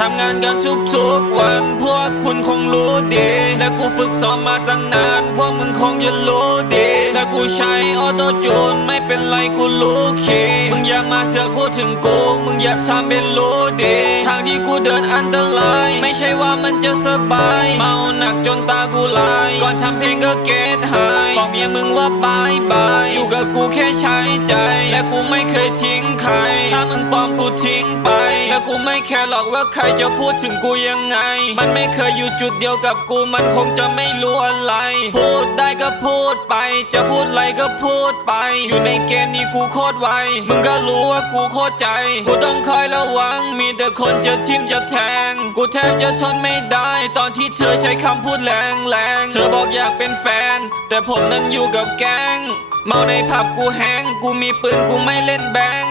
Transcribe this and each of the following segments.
ทำงานกันทุกๆวัน พวกคุณคงรู้ดี และกูฝึกซ้อมมาตั้งนาน พวกมึงคงจะรู้ดี และกูใช้ออโต้จูนไม่เป็นไรกูรู้คีย์มึงอย่ามาเสือกพูดถึงกู มึงอย่าทำเป็นรู้ดี ทางที่กูเดินอันตราย ไม่ใช่ว่ามันจะสบาย เมาหนักจนตากูลาย ก่อนทำเพลงก็เกตหายบอกเมียมึงว่าบายบาย อยู่กับกูแค่ใช้ใจ และกูไม่เคยทิ้งใคร ถ้ามึงปลอมกูทิ้งไป และกูไม่แคร์หรอกว่าใครจะพูดถึงกูยังไง มันไม่เคยอยู่จุดเดียวกับกูมันคงจะไม่รู้อะไร พูดได้ก็พูดไป จะพูดอะไรก็พูดไป อยู่ในเกมนี้กูโคตรไว มึงก็รู้ว่ากูโคตรใจ กูต้องคอยระวัง มีแต่คนจะทิมจะแทง กูแทบจะทนไม่ได้ ตอนที่เธอใช้คำพูดแรงแรงๆเธอบอกอยากเป็นแฟน แต่ผมนั้นอยู่กับแก๊ง เมาในผับกูแห้งกูมีปืนกูไม่เล่นแบง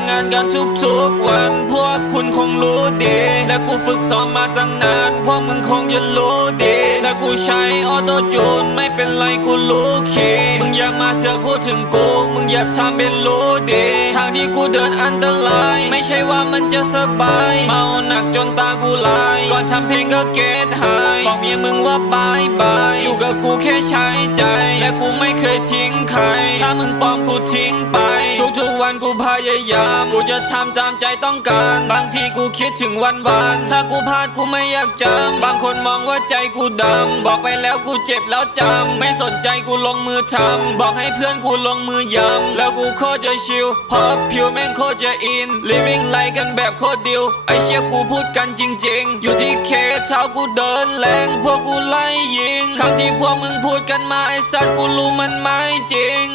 ำงานกันทุกๆวัน พวกคุณคงรู้ดี และกูฝึกซ้อมมาตั้งนาน พวกมึงคงจะรู้ดี และกูใช้ออโต้จูนไม่เป็นไรกูรู้คีย์มึงอย่ามาเสือกพูดถึงกู มึงอย่าทำเป็นรู้ดี ทางที่กูเดินอันตราย ไม่ใช่ว่ามันจะสบาย เมาหนักจนตากูลาย ก่อนทำเพลงก็เกตหาย บอกเมียมึงว่าบายบาย อยู่กับกูแค่ใช้ใจ และกูไม่เคยทิ้งใคร ถ้ามึงปลอมกูทิ้งไป ทุกๆวันกูพยายามกูจะทำตามใจต้องการ บางทีกูคิดถึงวันวานถ้ากูพลาดกูไม่อยากจำบางคนมองว่าใจกูดำบอกไปแล้วกูเจ็บแล้วจำไม่สนใจกูลงมือทำบอกให้เพื่อนกูลงมือยำแล้วกูโคตรจะชิลพอผิวแม่งโคตรจะอิน living ไลกันแบบโคตรดิวไอเชี่ยกูพูดกันจริง ๆ อยู่ที่เคเช้ากูเดินแรงพวกกูไล่ยิงคำที่พวกมึงพูดกันมาไอสัตว์กูรู้มันไม่จริง